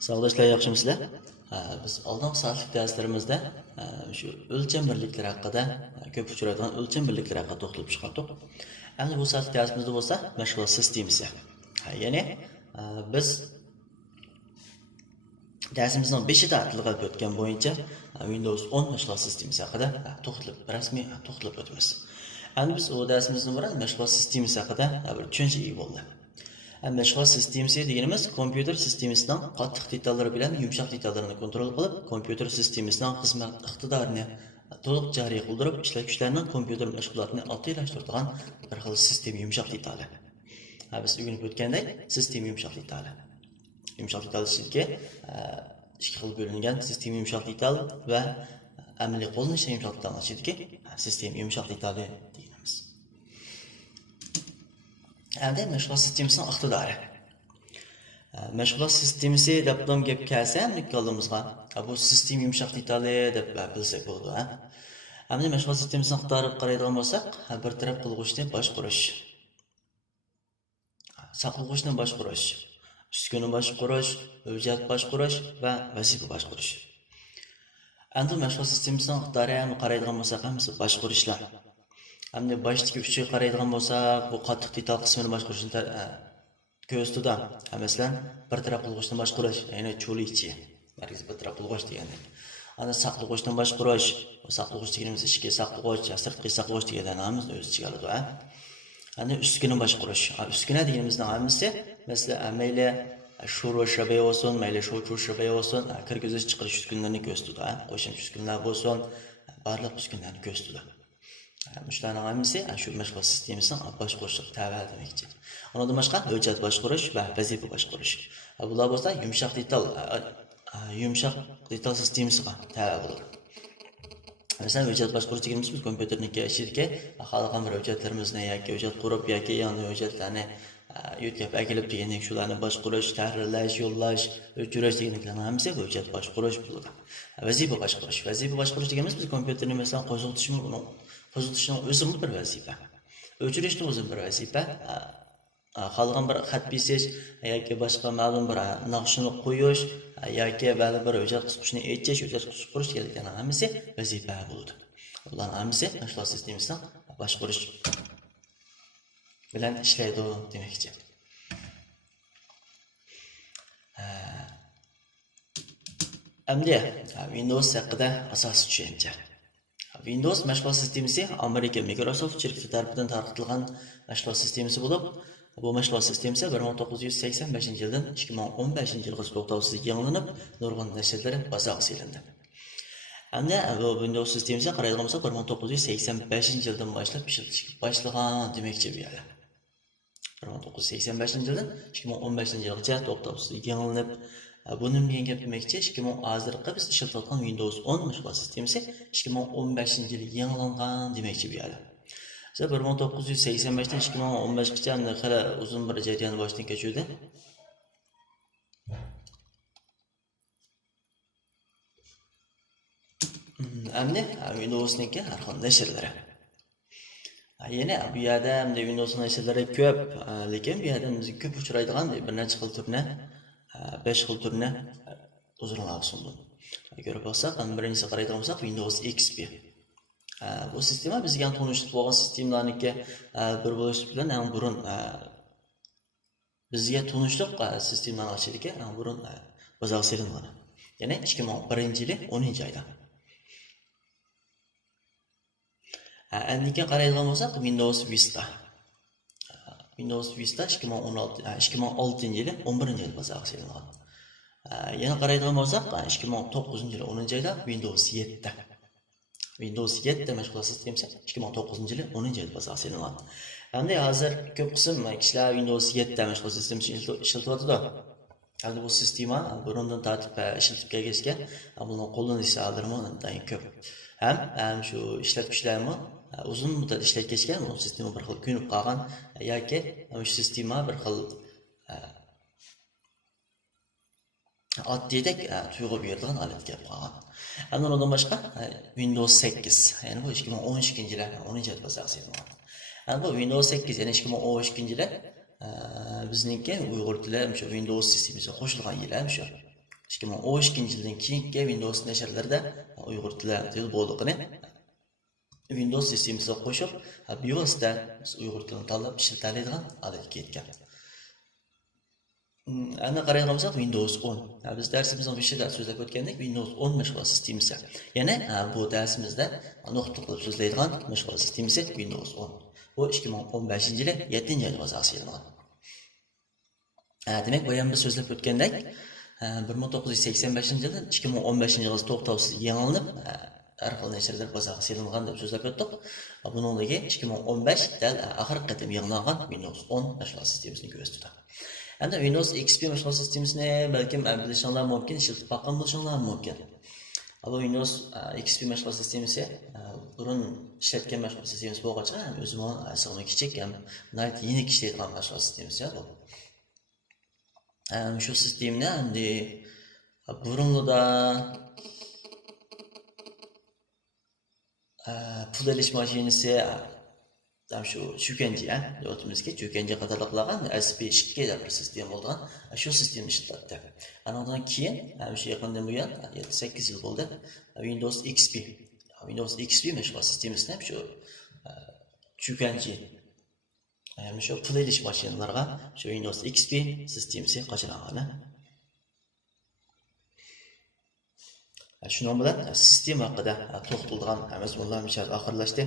Sağdaşlar yaxşımısızlar? Biz oldingi soatlik darslarimizda shu o'lcham birliklari haqida, ko'p uchraydigan o'lcham birliklari haqida to'xtalib chiqdik. Endi bu soatlik darsimizda bo'lsa, mashg'ulot sistemasi. Ya'ni biz darsimizning 5-da tilg'ab o'tgan bo'yicha Windows 10 mashg'ulot sistemasi haqida rasmiy to'xtalib o'tamiz. Endi biz o darsimizning biri mashg'ulot sistemasi haqida bir tushunchaga ega bo'ldi. Mashg'ulot sistemasi deganimiz kompyuter sistemasining qattiq detallari bilan yumshoq detallarini kontrol qilib, kompyuter sistemasining xizmat iqtidorini to'liq joriy qildirib, ishlatuvchilarning kompyuter mashg'ulotini oddiylashtiradigan bir xil sistem yumshoq detali. Biz o'rganib o'tgandek, sistem yumshoq detali. Yumshoq detal ichiga ikki xil bo'lingan sistem yumshoq detal va amaliy qo'llanishda yumshoq detal ichiga sistem yumshoq detali deymiz. Endi mashg'ulot sistemasining iqtidori. Mashg'ulot sistemasi deb gap kelsa, qo'limizga bu sistem yumshoq detali deb bilsak bo'ladi. Endi mashg'ulot sistemasining iqtidoriga qaraydigan bo'lsak, bir taraf qilg'uchni boshqarish, saqlag'uchni boshqarish, uskuna boshqarish, hujjat boshqarish va vazifa boshqarish. Endi mashg'ulot sistemasining iqtidoriga qaraydigan bo'lsak, hammasi boshqarishlar. Hamda başdaki uchiga qaraydigan bo'lsak, bu qattiq detal qismini boshqarishni ko'zda. Masalan, bir taraf qilg'uchni boshqarish, ya'ni cho'likchi, markaziy bir taraf qilg'uch deganda. Ana saqlag'uchni boshqarish, saqlag'uch deganimiz ichki saqlag'uch, sirtqi saqlag'uch degan nomimiz o'z ichiga oladi. Ana uskuna boshqarish. Uskuna deganimizning hammasi, masalan, mayli sho'ro shabay bo'lsin, mayli sho'chu shabay bo'lsin, kirgizish chiqarish uskunalarini ko'zda. Qo'shimcha uskunalar bo'lsin, barliq uskunalarni ko'zda. Müşterilerin hammasi shu mashg'ulot sistemasini boshqarishga tabiat demekçi. Ondan başqa hujjat boshqarish va vazifa boshqarish. Bular bo'lsa yumshoq detal sistemasiga tabiat bo'ladi. Masalan, hujjat boshqarish deganimiz biz kompyuterning ichidagi xohlagan bir hujjatlarimizni yoki hujjat qurib yoki yangi hujjatlarni yo'tkab akilib degandek shularni boshqarish, tahrirlash, yo'llash, o'chirish deganlarning hammasi hujjat boshqarish bo'ladi. Vazifa boshqarish deganimiz biz kompyuterni masalan qo'zg'atishning o'zi bir vazifa. O'chirishning o'zi bir vazifa. Xalqan bir xat besish yoki boshqa ma'lum bir naqshni qo'yish yoki ba'zi bir hujjat qisqishni aytish, hujjat qisqarish degan hammasi vazifa bo'ladi. Ularning hammasi mashg'ulot sistemasini boshqarish bilan ishlaydi demakchi. Endi Windows haqida asosiy tushuncha. Windows mashg'ulot sistemasi Amerika Microsoft shirkati tomonidan tarqatilgan mashg'ulot sistemasi bo'lib, bu mashg'ulot sistemasi 1985-yildan 2015-yilgacha to'xtovsiz yangilanib, nurg'un nashrlar bosog'i silindi. Endi bu Windows sistemasiga qaraydigan bo'lsak, 1985-yildan boshlab ishlatishga boshlagan demakchi bu yerda. 1985-yildan 2015-yilgacha to'xtovsiz yangilanib, bunun bir gap demekçi, 2010 biz işletilen Windows 10 mashg'ulot sistemasi 2015-yil yangilangan demekçi bir yerda. 1985 dan 2015gacha hali uzun bir jarayon boshdan kechirdi. Endi Windows'niki har xil nashrlari. Yine bu yerda Windows nashrlari ko'p, lekin bu yerda biz ko'p uchraydigan bir necha xil turni 5 xil turni uzunlar sundim. Ko'rib olsak, birinchisi qaraydigan bo'lsak Windows XP. Bu sistema bizga tanishib bo'lgan sistemalarniki bir bo'lish bilan ham burun bizga tanishlik sistemalar ichidagi ham burun bozor silingan. Ya'ni 2001-yili 10-oyda. Endi qaraydigan bo'lsak Windows Vista. Windows Vista 2006-yili 11-yil bozorga silingan. Yana qaraydigan bo'lsak 2009-yili 10-oyda Windows 7. Windows 7 mashg'ulot sistemasi 2009-yili 10-yil bozorga silingan. Endi hozir ko'p qism kishilar Windows 7 mashg'ulot sistemasini ishlatyapti. Endi bu sistema burundan tortib ishlatib kelgachga buni qo'llanish so'zlari ko'p. Ham shu ishlatuvchilarmi uzun muddat ishlatgan bu sistema bir xil ko'nib qolgan yoki shu sistema bir xil oddiydak tuyg'u beradigan holatga kelib qolgan. Endi undan boshqa Windows 8, ya'ni bu 2012-yil 10-yil bosog'i silingan. Endi bu Windows 8 ya'ni 2012-yil bizningki Uyg'ur tili shu Windows sistemasiga qo'shilgan yil ham shu. 2012 yildan keyingi Windows nashrlarida Uyg'ur tili bo'lganini Windows sistemasiga qo'shib, BIOS'da Uyg'ur tilini tanlab ishlatadigan holatga yetgan. Ana qaraydigan bo'lsak Windows 10. Biz darsimizning beshida so'zlab o'tgandik Windows 10 mashg'ulot sistemasi. Yana bu darsimizda nuqta qilib so'zlaydigan mashg'ulot sistemasi Windows 10. Bu 2015-yili 7-oyda bazarsiyalgan. Demak, bu ham biz so'zlab o'tgandek 1985-yildan 2015-yilga to'xtovsiz yangilanib, har xil nashrlar bozorga so'yilgan deb so'zlab o'tdik. Buningdagi 2015 dal oxirgi qatim yangilangan Windows 10 mashg'ulot sistemasini ko'rsatdi. Endi Windows XP mashg'ulot sistemasini balkim bilishinglar mumkin, ishlatib boqqan bo'lishinglar mumkin. Bu Windows XP mashg'ulot sistemasi burun ishlatgan mashg'ulot sistemasi bo'lgancha o'zim aslida kichik ham yeni ishlaydigan mashg'ulot sistemasi bu. Shu sistemni endi burunida pul olish mashinasi shu cho'kanchi, o'timizga cho'kanchi qatorliqlarga SP2 deb bir sistem bo'lgan. Shu sistemni ishlatdi. Anadan keyin shu yaqindan buyon 7-8 yil bo'ldi. Windows XP mashg'ulot sistemasini shu cho'kanchi shu pul olish mashinalarga shu Windows XP sistemasi qo'shilgan. Shuning bilan sistema haqida to'xtalgan mazmunlar oxirlashdi.